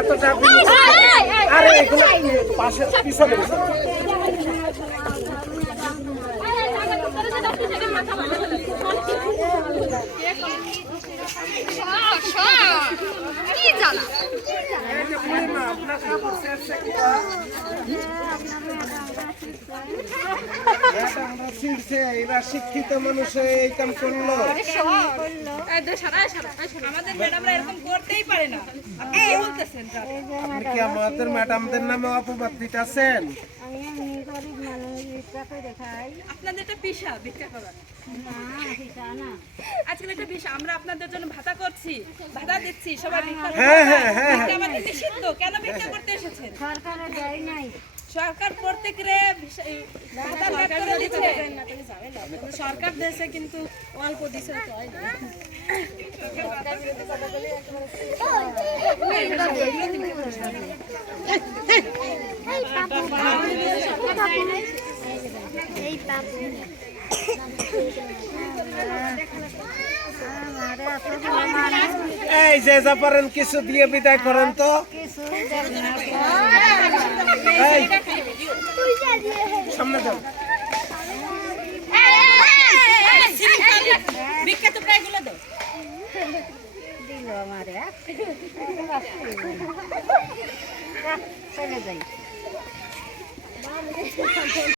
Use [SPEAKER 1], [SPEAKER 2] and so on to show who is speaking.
[SPEAKER 1] এত চাপ আরে এগুলো পাশে পিছনে বসে।
[SPEAKER 2] কি জ্বালা
[SPEAKER 1] এই যে বুড়িমা, আপনার কাপড় ছেড়ছে কিনা? এটা আমরা ছিঁড়ছে, এরা শিক্ষিত মানুষে এই কাম করল
[SPEAKER 3] আমাদের ম্যাডামরা এরকম করতেই পারে না। আপনি কি বলতেছেন
[SPEAKER 1] আপনি কি আমাদের ম্যাডামদের নামে অপবাদ দিতেছেন?
[SPEAKER 3] আপনাদের একটা পেশা ভিক্ষা করা।
[SPEAKER 4] না ভিক্ষা না।
[SPEAKER 3] আজকাল একটা পেশা আমরা আপনাদের জন্য ভাতা করছি ভাতা দিচ্ছি সবাই ভিক্ষা
[SPEAKER 1] হ্যাঁ। হ্যাঁ হ্যাঁ
[SPEAKER 3] আমাদের নিষিদ্ধ কেন ভিক্ষা করতে এসেছেন?
[SPEAKER 4] সরকারে দেয় নাই।
[SPEAKER 3] সরকার প্রত্যেকরে
[SPEAKER 2] সরকার দেশে কিন্তু অল্প দিছে তো
[SPEAKER 4] এই
[SPEAKER 1] যে যা পারেন কিছু দিয়ে বিদায় করেন তো।
[SPEAKER 4] কিছু
[SPEAKER 1] সামনে যাও।
[SPEAKER 3] ভিক্ষা তো দাও
[SPEAKER 4] দিল আমারে চলে যাই